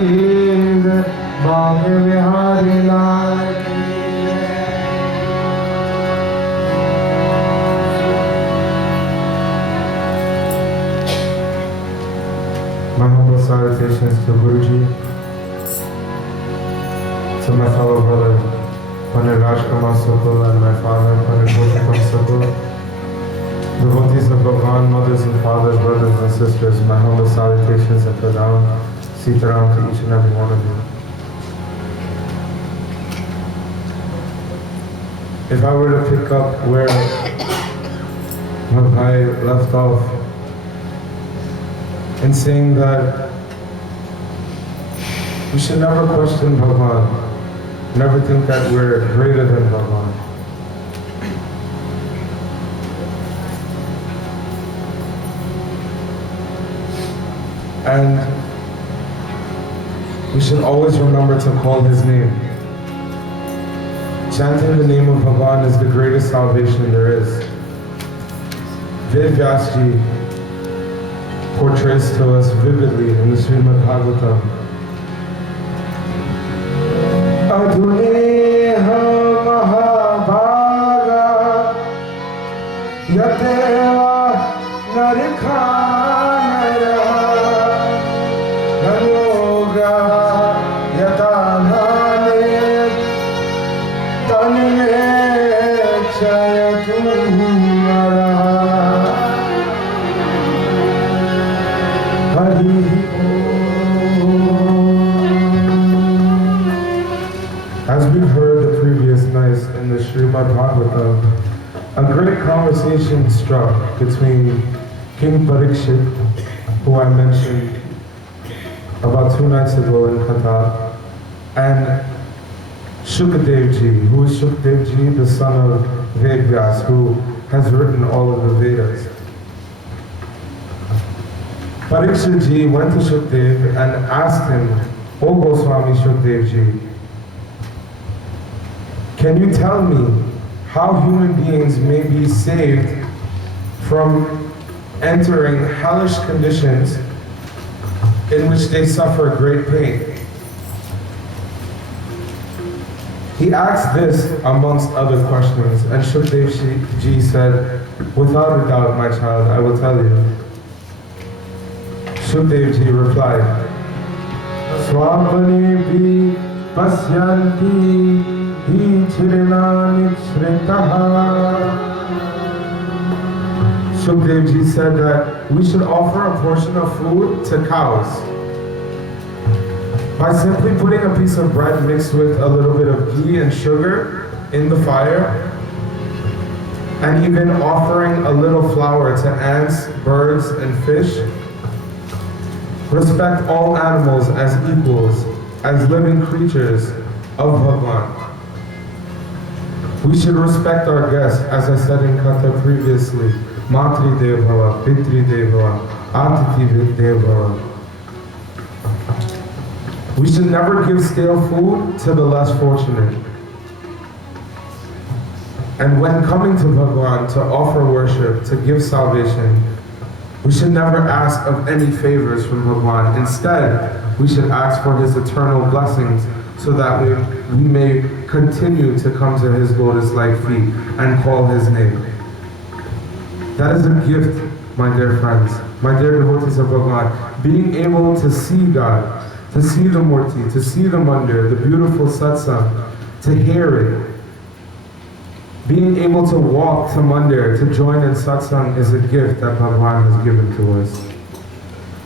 की जय, बांके बिहारी लाल की जय। My humble salutations to Guruji, to my fellow brother, Pandit Rajkumar Sukul, and my father, Pandit Baghvatam Sukul, devotees of Bhagwan, mothers and fathers, brothers and sisters, my humble salutations and pradam, sitaram to each and every one of you. If I were to pick up where Bhai left off, in saying that we should never question Bhagwan, never think that we're greater than Bhagwan. And we should always remember to call his name. Chanting the name of Bhagwan is the greatest salvation there is. Ved Vyasji portrays to us vividly in the Shreemad Bhagvatam. Aduneha mahabhaga yateva narikhanara nayoga yatanane tanme chayatumara. As we've heard the previous nights in the Shreemad Bhagvatam, a great conversation struck between King Parikshit, who I mentioned about 2 nights ago in Katha, and Shukadevji, who is Shukadevji, the son of Vedvyas, who has written all of the Vedas. Parikshitji went to Shukdev and asked him, O Goswami Shukdevji, can you tell me how human beings may be saved from entering hellish conditions in which they suffer great pain? He asked this amongst other questions, and Shukdevji said, without a doubt, my child, I will tell you. Shukdevji replied, Swapane pi pasyanti hi chirnani shritaha. Shukdevji said that we should offer a portion of food to cows. By simply putting a piece of bread mixed with a little bit of ghee and sugar in the fire, and even offering a little flour to ants, birds, and fish. Respect all animals as equals, as living creatures of Bhagwan. We should respect our guests, as I said in Katha previously. Matri Devava, Pitri Devava, Atiti Devava. We should never give stale food to the less fortunate. And when coming to Bhagwan to offer worship, to give salvation, we should never ask of any favors from Bhagwan. Instead, we should ask for his eternal blessings so that we may continue to come to his lotus-like feet and call his name. That is a gift, my dear friends, my dear devotees of Bhagwan. Being able to see God, to see the Murti, to see the Mandir, the beautiful satsang, to hear it. Being able to walk to Mandir, to join in satsang is a gift that Bhagwan has given to us.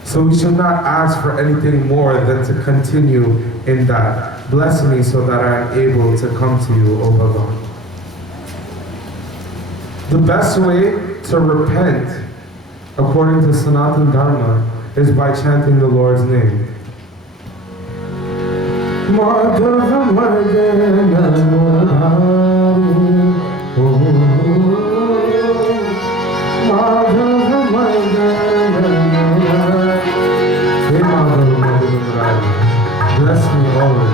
So we should not ask for anything more than to continue in that. Bless me so that I am able to come to you, O Bhagwan. The best way to repent, according to Sanatana Dharma, is by chanting the Lord's name. Madhava Madhana Murari, Madhava Madhana Murari. Hey Madhava Madhana Murari, bless me always.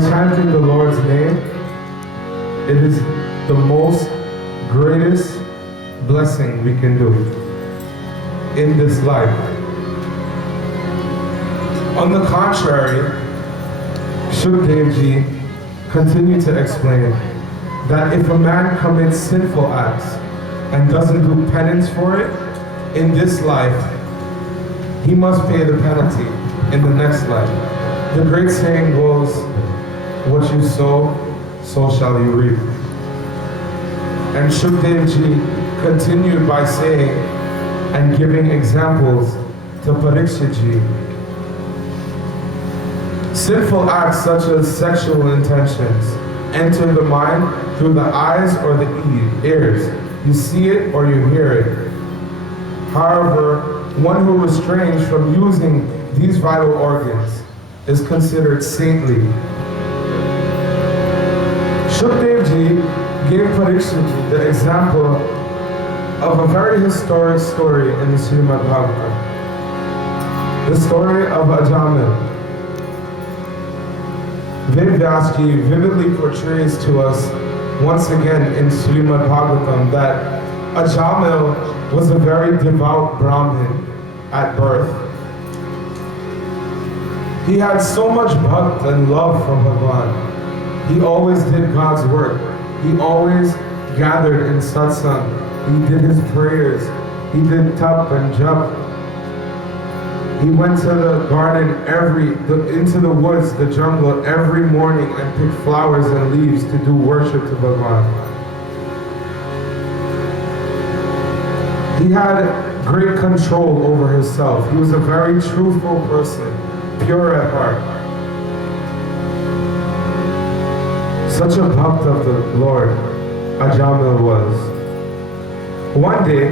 Chanting the Lord's name, it is the most greatest blessing we can do in this life. On the contrary, Shukdev Ji continued to explain that if a man commits sinful acts and doesn't do penance for it in this life, he must pay the penalty in the next life. The great saying goes, what you sow, so shall you reap. And Shukdev Ji continued by saying and giving examples to Parikshit Ji. Sinful acts such as sexual intentions enter the mind through the eyes or the ears. You see it or you hear it. However, one who restrains from using these vital organs is considered saintly. Shukdev Ji gave Parikshit Ji the example of a very historic story in the Shreemad Bhagvatam. The story of Ajaamil. Vyas Ji vividly portrays to us once again in Shreemad Bhagvatam that Ajaamil was a very devout Brahmin at birth. He had so much bhakt and love for Bhagwan. He always did God's work. He always gathered in satsang. He did his prayers. He did tap and jap. He went to the garden into the woods, the jungle every morning and picked flowers and leaves to do worship to Bhagwan. He had great control over himself. He was a very truthful person, pure at heart. Such a bhakt of the Lord Ajaamil was. One day,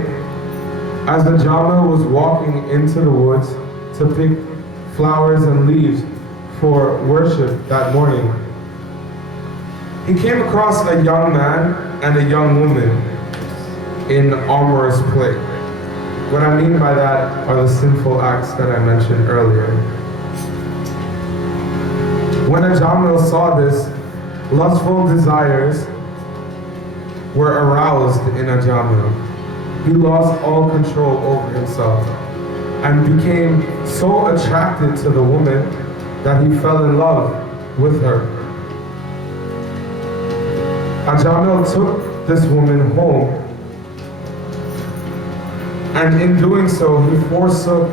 as Ajaamil was walking into the woods to pick flowers and leaves for worship that morning, he came across a young man and a young woman in amorous play. What I mean by that are the sinful acts that I mentioned earlier. When Ajaamil saw this, lustful desires were aroused in Ajaamil. He lost all control over himself and became so attracted to the woman that he fell in love with her. Ajaamil took this woman home, and in doing so, he forsook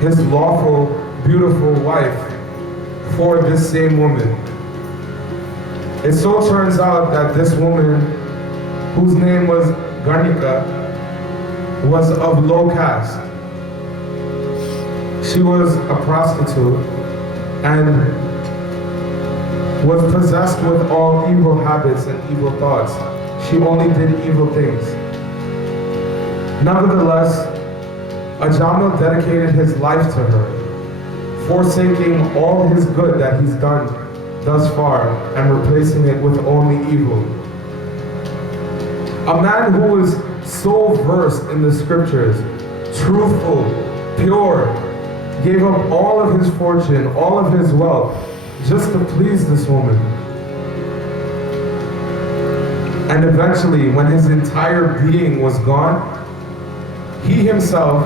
his lawful, beautiful wife for this same woman. It so turns out that this woman, whose name was Ganika, was of low caste. She was a prostitute and was possessed with all evil habits and evil thoughts. She only did evil things. Nevertheless, Ajaamil dedicated his life to her, forsaking all his good that he's done thus far and replacing it with only evil. A man who was so versed in the scriptures, truthful, pure, gave up all of his fortune, all of his wealth, just to please this woman. And eventually, when his entire being was gone, he himself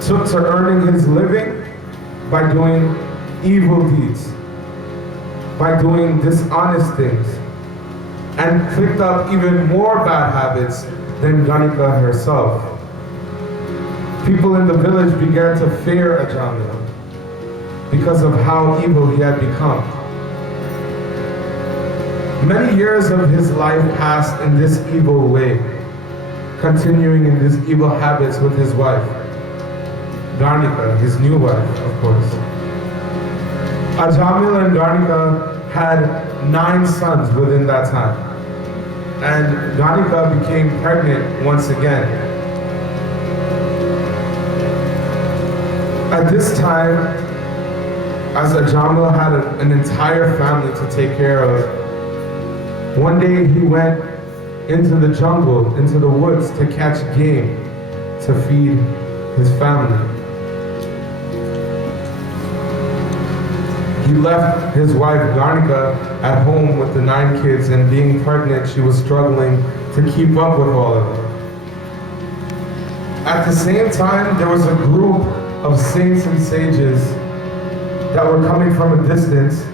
took to earning his living by doing evil deeds, by doing dishonest things, and picked up even more bad habits than Ganika herself. People in the village began to fear Ajaamil because of how evil he had become. Many years of his life passed in this evil way, continuing in these evil habits with his wife, Ganika, his new wife, of course. Ajaamil and Ganika had 9 sons within that time. and Ganika became pregnant once again. At this time, as Ajaamil had an entire family to take care of, one day he went into the jungle, into the woods to catch game to feed his family. He left his wife Ganika at home with the 9 kids, and being pregnant, she was struggling to keep up with all of them. At the same time, there was a group of saints and sages that were coming from a distance,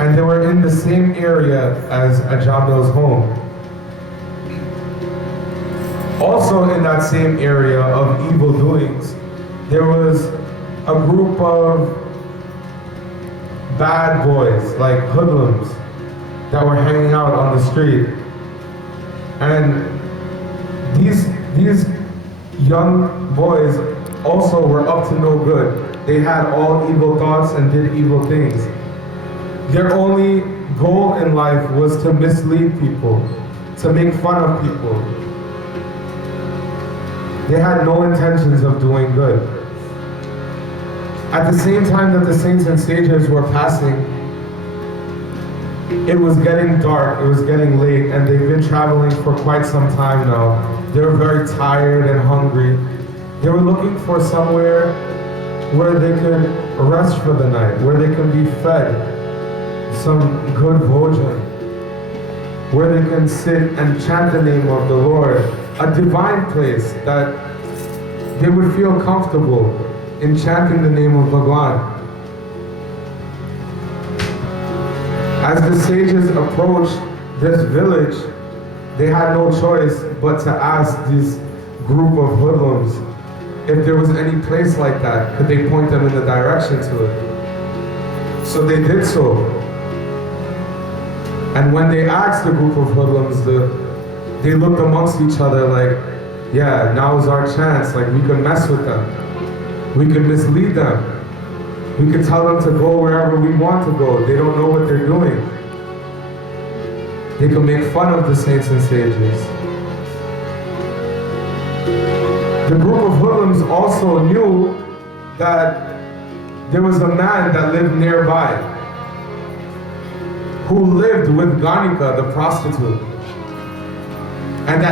and they were in the same area as Ajaamil's home. Also in that same area of evil doings, there was a group of bad boys, like hoodlums, that were hanging out on the street. And these young boys also were up to no good. They had all evil thoughts and did evil things. Their only goal in life was to mislead people, to make fun of people. They had no intentions of doing good. At the same time that the saints and sages were passing, it was getting dark, it was getting late, and they've been traveling for quite some time now. They were very tired and hungry. They were looking for somewhere where they could rest for the night, where they can be fed some good bhojan, where they can sit and chant the name of the Lord, a divine place that they would feel comfortable in chanting the name of Bhagwan. As the sages approached this village, they had no choice but to ask this group of hoodlums if there was any place like that. Could they point them in the direction to it? So they did so. And when they asked the group of hoodlums, they looked amongst each other like, yeah, now is our chance. Like, we could mess with them. We could mislead them. We could tell them to go wherever we want to go. They don't know what they're doing. They could make fun of the saints and sages. The group of hoodlums also knew that there was a man that lived nearby who lived with Ganika, the prostitute, and that